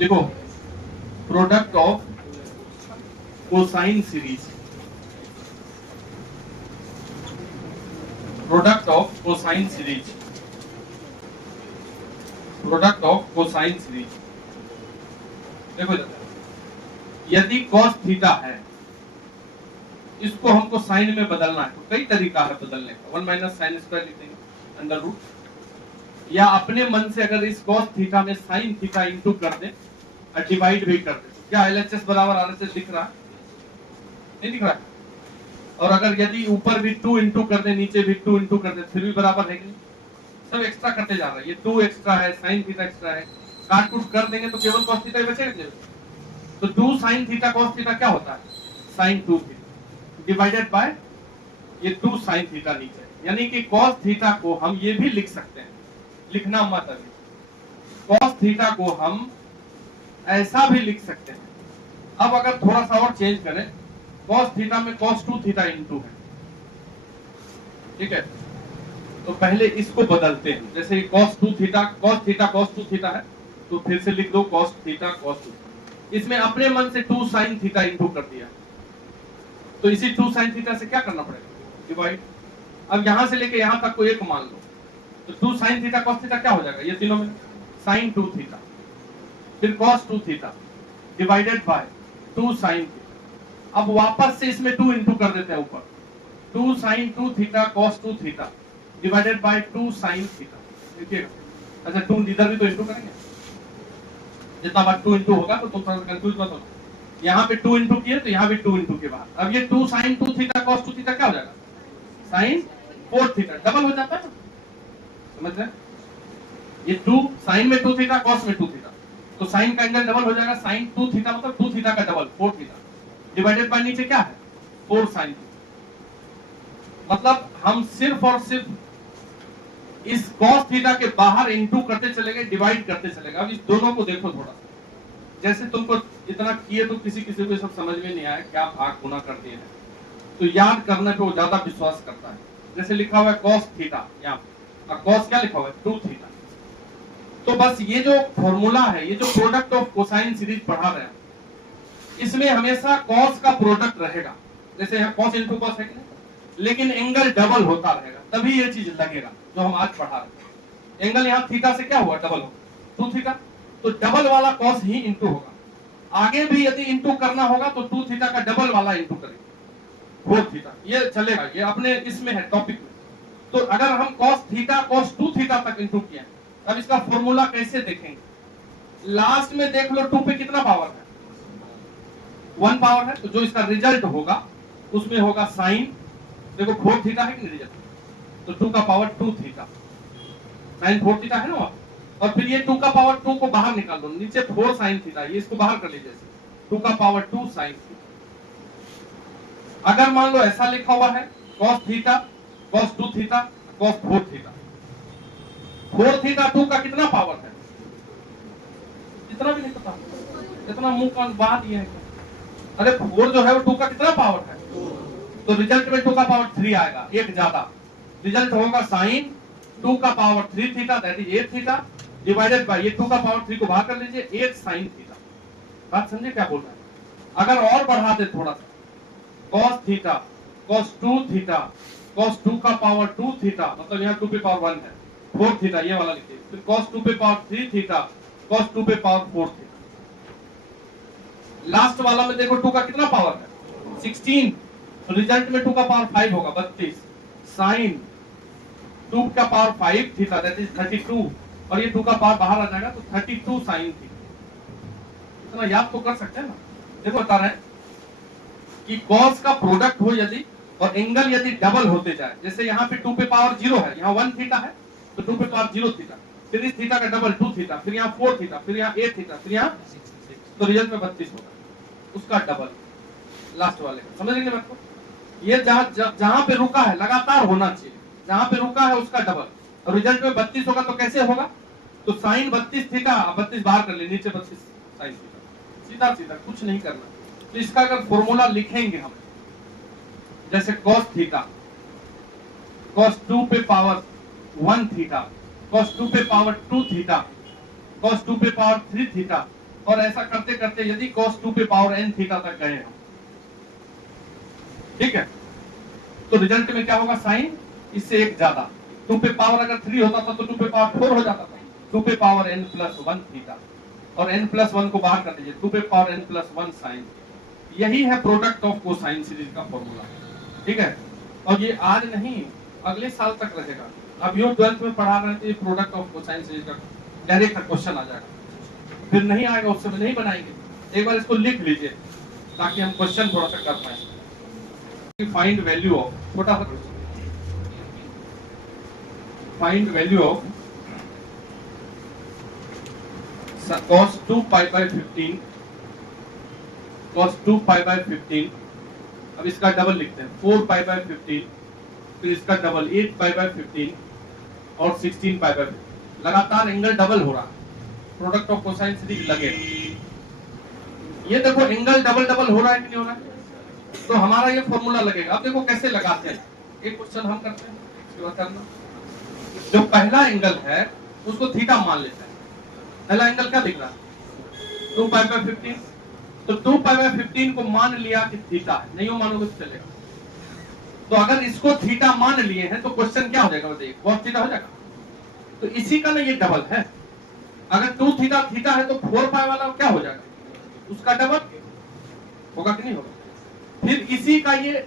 देखो, product of cosine series, product of cosine series, product of cosine series. देखो यदि cos theta है, इसको हमको साइन में बदलना है तो कई तरीका है बदलने का। 1 माइनस साइन स्क्वायर लिख देंगे अंडर रूट, या अपने मन से अगर इस cos थीटा में साइन थीटा इंटू कर दे और डिवाइड भी कर दे, तो क्या LHS बराबर RHS दिख रहा है? नहीं दिख रहा है। और अगर यदि ऊपर भी 2 इंटू कर दे, नीचे भी 2 इंटू कर दे, फिर भी बराबर है कि नहीं? सब एक्स्ट्रा करते जा रहा है। ये 2 एक्स्ट्रा है, साइन थीटा एक्स्ट्रा है, काट कूट कर देंगे तो केवल cos थीटा ही बचेगा। तो 2 साइन थीटा cos थीटा क्या होता है? साइन 2 थीटा डिवाइडेड बाय ये 2 साइन थीटा नीचे, यानी कि cos थीटा को हम ये भी लिख सकते हैं, लिखना मत अभी। cos थीटा को हम ऐसा भी लिख सकते हैं। अब अगर थोड़ा सा और चेंज करें, cos थीटा में cos 2 थीटा इंटू है, ठीक है? तो पहले इसको बदलते हैं। जैसे cos 2 थीटा cos 2 थीटा है, तो फिर से लिख दो cos थीटा cos 2। इसमें अपने मन से 2 साइन थीटा इंटू कर दिया, तो इसी 2 साइन थीटा से क्या करना पड़ेगा? डिवाइड। अब यहां से लेके यहां तक को एक मान लो, तो 2 साइन थीटा cos थीटा क्या हो जाएगा? ये तीनों में साइन 2 थीटा, फिर cos 2 theta divided by 2 sine theta. अब वापस से इसमें 2 इंटू कर देते हैं ऊपर, 2 sine 2 theta cos 2 theta divided by 2 sine theta. देखिएगा, अच्छा 2 इधर भी तो इंटू करेंगे, जितना बार 2 इंटू होगा तो तुम थोड़ा कंफ्यूज मत हो। यहाँ पे 2 इंटू किए तो यहाँ भी 2 इंटू के बाद, अब ये 2 साइन 2 थीटा cos 2 थीटा क्या हो जाएगा? साइन 4 थीटा, डबल हो जाता है ना, समझ रहे? ये 2 साइन में 2 थीटा cos में 2 थीटा, तो साइन का एंगल डबल हो जाएगा। साइन 2 थीटा मतलब 2 थीटा का डबल 4 थीटा डिवाइडेड बाय नीचे क्या है? 4 साइन थीटा। मतलब हम सिर्फ और सिर्फ इस cos थीटा के बाहर इंटू करते चले गए, डिवाइड करते चले गए। अब इस दोनों को देखो थोड़ा, जैसे तुमको इतना किए तो किसी किसी को सब समझ में नहीं आया, क्या भाग गुना कर दिए हैं, तो याद करने पे वो ज्यादा विश्वास करता है। जैसे लिखा हुआ है cos थीटा, यहाँ पे cos क्या लिखा हुआ है? 2 थीटा। तो बस ये जो फॉर्मूला है, ये जो प्रोडक्ट ऑफ कोसाइन सीरीज पढ़ा रहे हैं, इसमें हमेशा cos का प्रोडक्ट रहेगा। जैसे यहाँ cos इंटू cos है, लेकिन एंगल डबल होता रहेगा, तभी ये चीज लगेगा जो हम आज पढ़ा रहे हैं। एंगल यहाँ थीटा से क्या हुआ? डबल हो 2 थीटा, तो डबल वाला cos ही इंटू होगा। आगे भी यदि इंटू करना होगा तो 2 थीटा का डबल वाला इंटू करेंगे 4 थीटा, ये चलेगा, ये अपने इसमें है टॉपिक में। तो अगर हम cos थीटा cos 2 थीटा तक इंटू किया, अब इसका फॉर्मूला कैसे देखेंगे? लास्ट में देख लो 2 पे कितना पावर है? 1 पावर है, तो जो इसका रिजल्ट होगा उसमें होगा साइन, देखो 4 थीटा है कि नहीं रिजल्ट, तो 2 का पावर 2 थीटा, साइन 4 थीटा है ना। और फिर ये 2 का पावर 2 को बाहर निकाल दो, नीचे 4 साइन थीटा, ये इसको बाहर कर लीजिए, 2 का पावर 2 साइन थीटा। अगर मान लो ऐसा लिखा हुआ है cos theta cos 2 theta cos 4 theta, 4 theta 2 का कितना पावर है? इतना भी नहीं पता, इतना मुंह कान बहा दिए है। अरे 4 जो है वो 2 का कितना पावर है? तो रिजल्ट में 2 का पावर 3 आएगा, एक ज्यादा। रिजल्ट होगा साइन 2 का power 3 theta, that is 8 theta divided bye ये 2 का पावर 3 को बाहर कर लीजिए, 8 साइन थीटा। बात समझे क्या बोल रहे हैं? अगर और बढ़ा दे थोड़ा सा, cos theta cos 2 theta cos 2 का पावर 2 थीटा, मतलब यहाँ 2 पे पावर 1 है, 4 थीटा ये वाला लिखिए, फिर cos 2 पे पावर 3 थीटा cos 2 पे पावर 4 थीटा। लास्ट वाला में देखो 2 का कितना पावर है? 16, तो रिजल्ट में 2 का पावर 5 होगा, 32 साइन 2 का पावर 5 थीटा, दैट इज 32, और ये 2 का पावर बाहर आ जाएगा तो 32 साइन थीटा। इतना याद तो कर सकते हैं ना। देखो बता रहे हैं कि cos का प्रोडक्ट हो यदि, और एंगल यदि डबल होते जाए, जैसे यहाँ पे 2 पे पावर 0 है, यहाँ 1 थीटा है, तो 2 पे पावर 0 थीटा, फिर इस थीटा का डबल 2 थीटा, फिर यहाँ 4 थीटा, फिर यहाँ 8 थीटा, फिर यहाँ 6, तो रिजल्ट में 32 होगा, उसका डबल लास्ट वाले का। समझ लेंगे बात को? ये जहां पे रुका है लगातार होना चाहिए, जहां पे रुका है उसका डबल, और रिजल्ट में 32 होगा तो कैसे होगा? तो साइन 32 थीटा, 32 बाहर कर ले, नीचे 32 साइन थीटा, सीधा सीधा, कुछ नहीं करना। तो इसका अगर फॉर्मूला लिखेंगे हम, जैसे cos थीटा cos 2 पे पावर 1 थीटा cos 2 पे पावर 2 थीटा cos 2 पे पावर 3 थीटा और ऐसा करते करते यदि cos 2 पे पावर n थीटा तक गए हम, ठीक है, तो रिजल्ट में क्या होगा, साइन इससे एक ज्यादा, 2 पे पावर अगर 3 होता था तो 2 पे पावर 4 हो जाता था, 2 पे पावर n प्लस 1 थीटा, और n प्लस 1 को बाहर कर दीजिए, 2 पे पावर n प्लस 1 साइन। यही है प्रोडक्ट ऑफ कोसाइन सीरीज का फॉर्मूला, ठीक है। और ये आज नहीं अगले साल तक रहेगा। अब यूं 12th में पढ़ा रहे थे प्रोडक्ट ऑफ कोसाइन सीरीज का डायरेक्ट क्वेश्चन आ जाएगा, फिर नहीं आएगा उस समय नहीं बनाएंगे। एक बार इसको लिख लीजिए ताकि हम क्वेश्चन थोड़ा सा कर पाए। फाइंड वैल्यू ऑफ, छोटा सा find value of cos 2 pi by 15, cos 2 pi by 15, अब इसका डबल लिखते हैं 4 pi by 15, फिर इसका डबल 8 pi by 15 और 16 pi by 15। लगातार एंगल डबल हो रहा है, प्रोडक्ट ऑफ कोसाइन सीरीज लगेगा। ये देखो एंगल डबल डबल हो रहा है कि नहीं हो रहा है, तो हमारा ये फॉर्मूला लगेगा। अब देखो कैसे लगाते हैं, एक क्वेश्चन हम करते हैं, इसके बाद करना। जो पहला एंगल है उसको थीटा मान लेते हैं। पहला एंगल क्या दिख रहा है, 2 पाई बाय 15, तो 2 पाई बाय 15 को मान लिया कि थीटा है, नहीं हो मानोगे तो चलेगा। तो अगर इसको थीटा मान लिए हैं तो क्वेश्चन क्या हो जाएगा बताइए, cos थीटा हो जाएगा। तो इसी का ना ये डबल है, अगर 2 थीटा थीटा है तो 4 पाई वाला क्या हो जाएगा, उसका डबल होगा कि नहीं होगा। फिर इसी का ये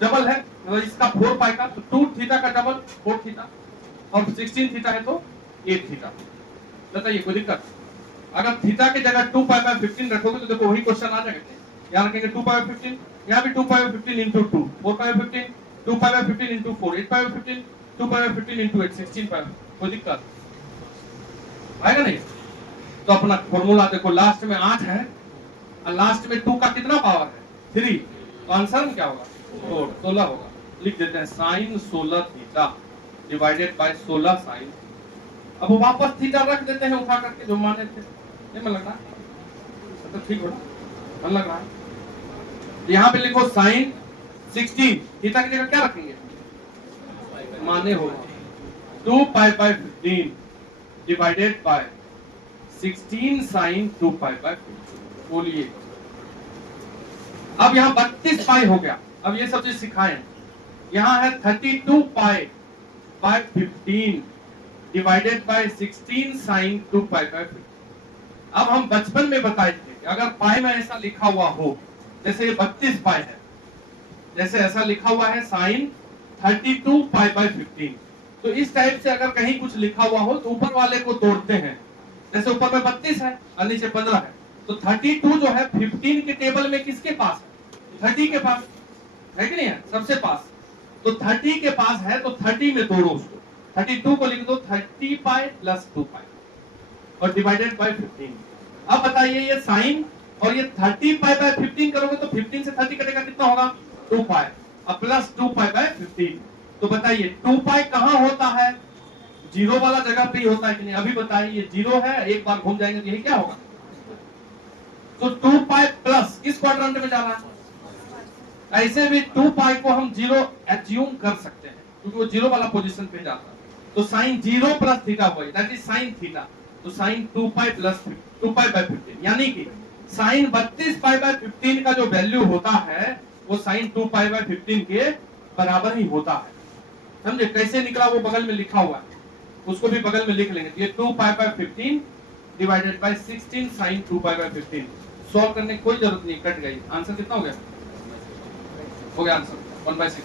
डबल है, मतलब इसका 4 पाई का, तो 2 थीटा का डबल 4 थीटा, और 16 थीटा है तो 8 थीटा। बताइए कोई दिक्कत, अगर थीटा की जगह 2 पाई बाय 15 रखोगे तो देखो वही क्वेश्चन आ जाएगा। यहाँ रखेंगे 2 पाई बाय 15, यहाँ भी 2 pi by 15 into 2, 4 pi by 15, 2 pi by 15 into 4, 8 pi by 15, 2 pi by 15 into 8, 16 पाई। कोई दिक्कत आएगा नहीं। तो अपना फॉर्मूला देखो, लास्ट में 8 है और लास्ट में 2 का कितना पावर है 3, तो आंसर में क्या होगा 16 होगा। लिख देते हैं sine 16 theta divided by 16 sine. अब वापस थीटा रख देते हैं उठा करके जो माने थे, नहीं मन लग रहा तो ठीक हो मन लग रहा है। यहाँ पे लिखो साइन 16, थीटा की जगह क्या रखेंगे माने हो 2 pi by 15 divided by 16 sine 2 pi by 15। बोलिए अब यहाँ 32 पाई हो गया। अब ये सब चीज सिखाएं, यहाँ है 32 pi by 15 divided by 16 sine 2 pi by 15। अब हम बचपन में बताए थे कि अगर पाई में ऐसा लिखा हुआ हो, जैसे ये 32 पाई है, जैसे ऐसा लिखा हुआ है साइन 32 पाई बाय 15, तो इस टाइप से अगर कहीं कुछ लिखा हुआ हो तो ऊपर वाले को तोड़ते हैं। जैसे ऊपर में 32 है और नीचे 15 है, तो 32 जो है 15 के टेबल में किसके पास है, 30 के पास है कि नहीं है, सबसे पास। तो 30 के पास है तो 30 में तोड़ो उसको, 32 को लिख दो 30 पाई प्लस 2 पाई और डिवाइडेड बाय 15। अब बताइए ये साइन और ये 30 पाई बाय 15 करोगे तो 15 से 30 कटेगा कितना होगा 2 पाई, अब प्लस 2 पाई बाय 15। तो बताइए 2 पाई कहां होता है, जीरो वाला जगह पे ही होता है कि नहीं। अभी बताइए ये जीरो है, एक बार घूम जाएंगे तो यही क्या होगा। तो 2 पाई प्लस किस क्वाड्रेंट में जा रहा है, ऐसे भी 2 पाई को हम जीरो एज्यूम कर सकते हैं क्योंकि वो जीरो वाला पोजीशन पे जाता है। तो साइन 0 प्लस थीटा हुआ, दैट इज साइन थीटा। तो sine 2 pi plus 2 pi by 15, यानी कि साइन 32 पाई बाय 15 का जो वैल्यू होता है वो साइन 2 पाई बाय 15 के बराबर ही होता है। समझे कैसे निकला, वो बगल में लिखा हुआ है, उसको भी बगल में लिख लेंगे। ये 2 pi by 15 divided by 16 sine 2 pi by 15। Solve करने की कोई जरूरत नहीं, कट गई। आंसर कितना हो गया, हो गया आंसर 1/6।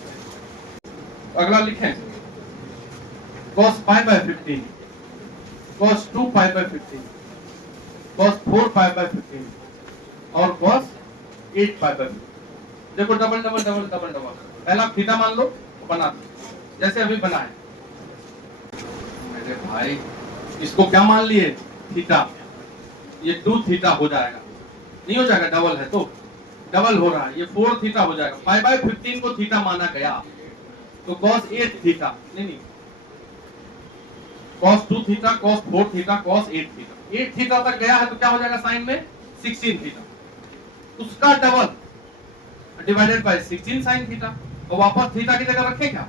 अगला लिखें cos pi by 15, cos 2 pi by 15, cos 4 pi by 15 और cos 8 पाई बाय 15। देखो double double double double double, पहला थीटा मान लो बना दो जैसे अभी बनाए। मेरे भाई इसको क्या मान लिए थीटा, ये 2 थीटा हो जाएगा, नहीं हो जाएगा, डबल है तो डबल हो रहा है, ये 4 थीटा हो जाएगा। पाई बाय 15 को थीटा माना गया तो cos 8 थीटा, नहीं cos 2 theta, cos 4 theta, cos 8 theta. 8 theta तक गया है तो क्या हो जाएगा साइन में 16 थीटा, उसका double divided by 16 sine theta, और वापस थीटा की जगह रखें क्या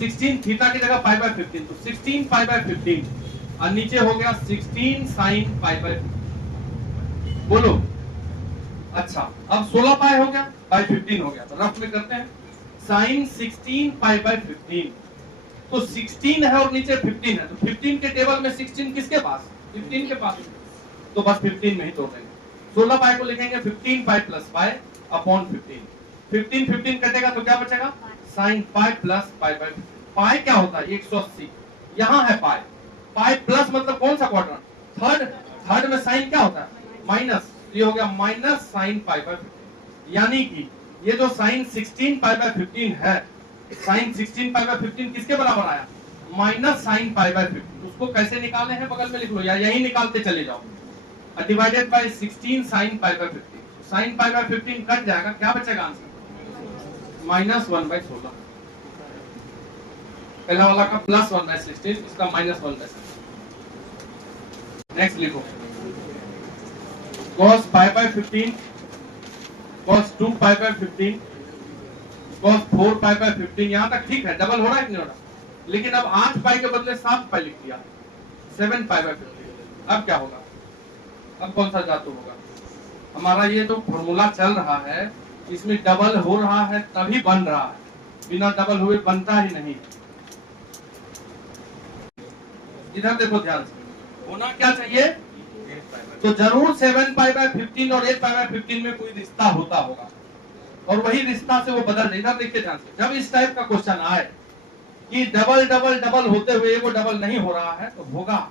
16 थीटा की जगह पाई बाय 15, तो 16 पाई बाय 15 और नीचे हो गया 16 साइन पाई बाय 15। बोलो। अच्छा, अब 16 पाई हो गया, बाई 15 हो गया, तो रफ में करते हैं। साइन 16 पाई बाई 15, तो 16 है और नीचे 15 है, तो 15 के टेबल में 16 किसके पास? 15 के पास, तो बस 15 में ही तोड़ देंगे। 16 पाई को लिखेंगे 15 पाई प्लस पाई अपॉन 15। 15 कटेगा तो क्या बचेगा? Sine pi plus pi by 15। पाई क्या होता है? 180। यहाँ है पाई, पाई प्लस मतलब कौन सा क्वाड्रेंट? थर्ड। थर्ड में साइन क्या होता है? माइनस, ये हो गया माइनस साइन पाई बाई 15। यानी कि ये जो साइन 16 पाई बाई 15 है, साइन 16 पाई बाई 15 किसके बराबर आया? Minus sine pi by 15। उसको कैसे निकाले हैं बगल में लिख लो, या यही निकालते चले जाओ। Divided by 16 sine pi by 15। Sine pi by 15 cut जाएगा, क्या बचेगा आंसर? -1/16। पहला वाला का +1/16, इसका -1/16। नेक्स्ट लिखो, cos pi by 15, cos 2 pi by 15, cos 4 pi by 15। यहां तक ठीक है, डबल हो रहा है कि नहीं हो रहा? लेकिन अब 8 पाई के बदले 7 पाई लिख दिया, 7 पाई बाई 15। अब क्या होगा? अब कौन सा धातु होगा? हमारा ये जो फॉर्मूला चल रहा है, इसमें डबल हो रहा है तभी बन रहा है, बिना डबल हुए बनता ही नहीं। इधर देखो ध्यान से, होना क्या चाहिए? तो जरूर 7 पाई बाई 15 और 8 पाई बाई 15 में कोई रिश्ता होता होगा, और वही रिश्ता से वो बदल जाए। इधर देखिए ध्यान से, जब इस टाइप का क्वेश्चन आए कि डबल डबल डबल होते हुए वो डबल नहीं हो रहा है, तो होगा।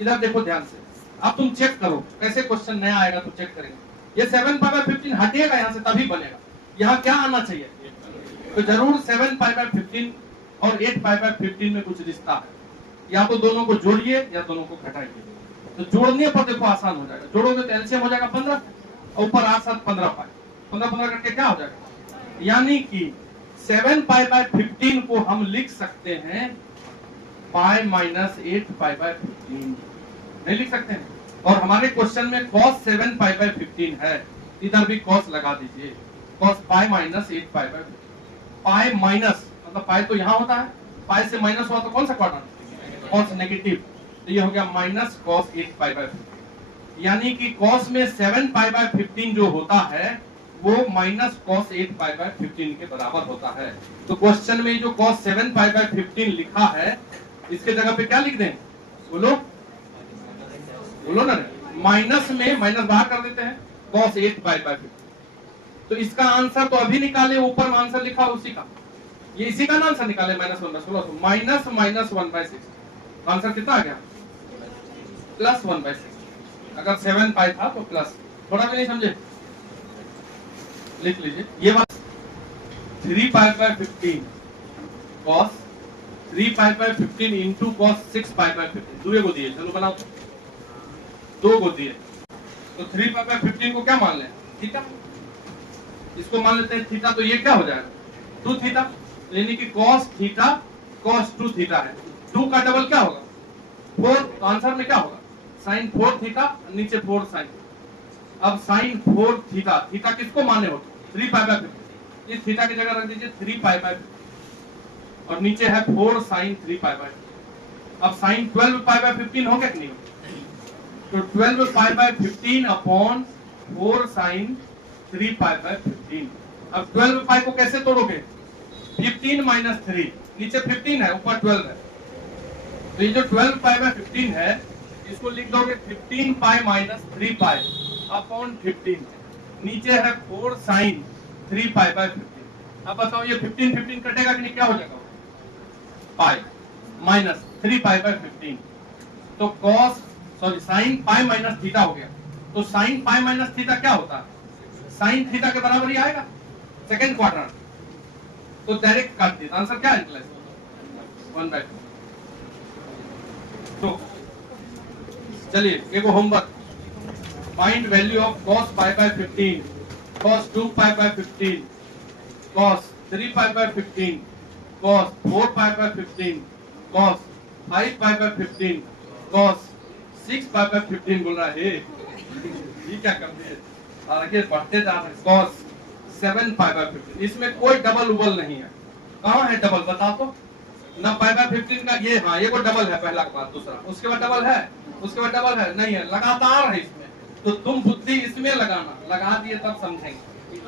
इधर देखो ध्यान से, अब तुम चेक करो कैसे क्वेश्चन नया आएगा तो चेक करेंगे। ये 7 पाई बाई 15 हटेगा यहाँ से तभी बनेगा। यहाँ क्या आना चाहिए? तो जरूर 7 पाई बाई 15 और 8 पाई बाई 15 में कुछ रिश्ता है। या तो दोनों को जोड़िए या दोनों को घटाइए। तो जोड़ने पर देखो आसान हो जाएगा, जोड़ोगे तो एलसीएम हो जाएगा 15, ऊपर 8 7 15 पाई, 15 15 करके क्या हो जाएगा? यानी कि 7 पाई बाई 15 को हम लिख सकते हैं पाई माइनस 8 पाई बाई 15, नहीं लिख सकते हैं? और हमारे क्वेश्चन में cos 7 पाई बाई 15 है, इधर भी cos लगा दीजिए, cos pi minus 8 pi by 15। Pi minus मतलब पाई तो यहाँ होता है, पाई से माइनस हुआ तो कौन सा क्वाड्रेंट? cos नेगेटिव, तो ये हो गया माइनस cos 8 पाई बाई 15। यानी कि cos में 7 पाई बाई 15 जो होता है वो माइनस cos 8 पाई बाई 15 के बराबर होता है। तो क्वेश्चन में जो cos 7 पाई बाई 15 लिखा है, इसके जगह पे क्या लिख दें? बोलो बोलो ना, माइनस में माइनस बाहर कर देते हैं, cos 8 पाई बाई 15। तो इसका आंसर तो अभी निकाले, ऊपर में आंसर लिखा उसी का, ये इसी का आंसर निकाले -1/16, माइनस माइनस 1/6। आंसर कितना आ गया? +1/6। अगर 7 पाई था तो प्लस, थोड़ा भी नहीं समझे? लिख लीजिए, ये बात 3 pi by 15 cos 3 pi by 15 into cos 6 pi by 15। दूसरे को दिए, चलो बनाओ, दो को दिए, तो 3 पाई बाई 15 को क्या मान लें? थीटा। इसको मान लेते हैं थीटा, तो ये क्या हो जाएगा? 2 थीटा, यानी कि cos थीटा cos 2 थीटा है। 2 का डबल क्या होगा? 4। तो आंसर में क्या होगा? साइन 4 थीटा, नीचे 4 साइन। अब साइन 4 थीटा, थीटा किसको माने हो? 3 पाई बाई 15। इस थीटा की जगह रख दीजिए 3 पाई बाई 15, और नीचे है 4 साइन 3 पाई बाई 15। अब साइन 12 पाई बाई 15 हो गया कि नहीं? तो 12 pi by 15 upon 4 sine 3 pi by 15। अब 12 पाई को कैसे तोड़ोगे? 15 माइनस 3, नीचे 15 है, ऊपर 12 है, तो ये जो 12 पाई बाई 15 है, इसको लिख दोगे 15 पाई माइनस 3 पाई अपॉन 15, नीचे है 4 साइन 3 पाई बाई 15। अब बताओ ये 15 15 कटेगा कि नहीं? क्या हो जाएगा? पाई माइनस 3 पाई बाई 15, तो cos sorry sine pi minus theta हो गया। तो साइन पाई माइनस थीटा क्या होता है? साइन थीटा के बराबर ही आएगा, सेकंड क्वाड्रेंट। तो डायरेक्ट काट दिया, आंसर क्या निकला? 1/2। तो चलिए एक homework, find value of cos pi by 15, cos 2 pi by 15, cos 3 pi by 15, cos 4 pi by 15, cos 5 pi by 15, cos 6 pi by 15। बोल रहा है ये क्या कर दिए? आगे बढ़ते जा रहे हैं। cos 7 पाई बाई 15, इसमें कोई डबल उबल नहीं है। कहाँ है डबल बता तो? ना पाई बाई 15 का ये, हाँ ये को डबल है, पहला के बाद दूसरा, उसके बाद डबल है, उसके बाद डबल है, नहीं है, लगातार है इसमें। तो तुम बुद्धि इसमें लगाना, लगा दिए तब समझेंगे।